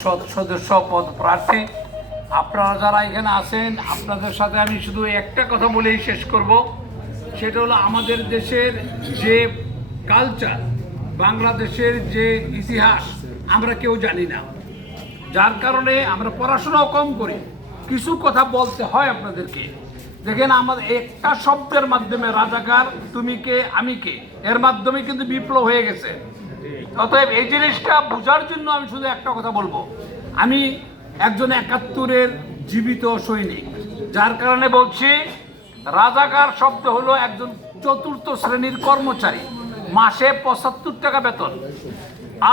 সদস্য পদ প্রার্থী আপনারা যারা এখানে আছেন, আপনাদের সাথে আমি শুধু একটা কথা বলেই শেষ করব। সেটা হলো আমাদের দেশের যে কালচার, বাংলাদেশের যে ইতিহাস আমরা কেউ জানি না, যার কারণে আমরা পড়াশোনাও কম করি। কিছু কথা বলতে হয় আপনাদেরকে। দেখেন, আমাদের একটা শব্দের মাধ্যমে রাজাকার, তুমি কে আমি কে, এর মাধ্যমে কিন্তু বিপ্লব হয়ে গেছে। অতএব এই জিনিসটা বোঝার জন্য আমি শুধু একটা কথা বলবো। আমি একজন ৭১-এর জীবিত সৈনিক, যার কারণে বলছি রাজাকার শব্দ হলো একজন চতুর্থ শ্রেণীর কর্মচারী, মাসে ৭৫ টাকা বেতন।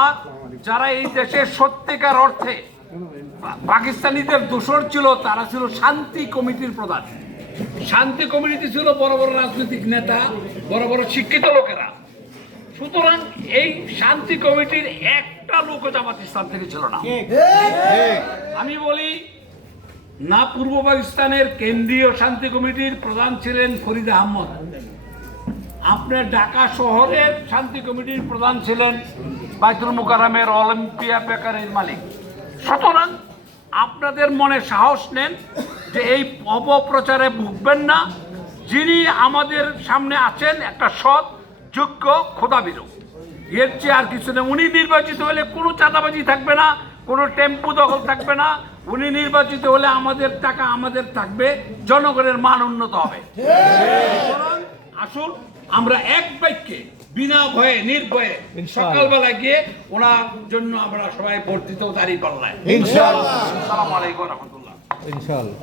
আর যারা এই দেশে সত্যিকার অর্থে পাকিস্তানিদের দোসর ছিল, তারা ছিল শান্তি কমিটির প্রধান। শান্তি কমিটিতে ছিল বড় বড় রাজনৈতিক নেতা, বড় বড় শিক্ষিত লোকেরা। সুতরাং এই শান্তি কমিটির একটা লোক জামাত ইসলাম থেকে ছিল না। আমি বলি না, পূর্ব পাকিস্তানের কেন্দ্রীয় শান্তি কমিটির প্রধান ছিলেন ফরিদ আহমদ, আপনার ঢাকা শহরের শান্তি কমিটির প্রধান ছিলেন বাইতুল মুকাররমের অলিম্পিয়া বেকারির মালিক। সুতরাং আপনাদের মনে সাহস নেন যে এই অপপ্রচারে ভুগবেন না। যিনি আমাদের সামনে আছেন একটা সৎ, যোগ্য, খোদাবিরু, এর চেয়ে আর কিছু নেই। উনি নির্বাচিত হলে কোনো চাঁদাবাজি থাকবে না, কোনো টেম্পু দখল থাকবে না। উনি নির্বাচিত হলে আমাদের টাকা আমাদের থাকবে, জনগণের মান উন্নত হবে। আসুন আমরা এক বাক্যে বিনা ভয়ে নির্ভয়ে সকালবেলা গিয়ে ওনার জন্য আমরা সবাই ভোট দিতেও দাঁড়িয়ে পাল্লায়। ইনশাআল্লাহ। আসসালামু আলাইকুম ওয়া রাহমাতুল্লাহ। ইনশাআল্লাহ।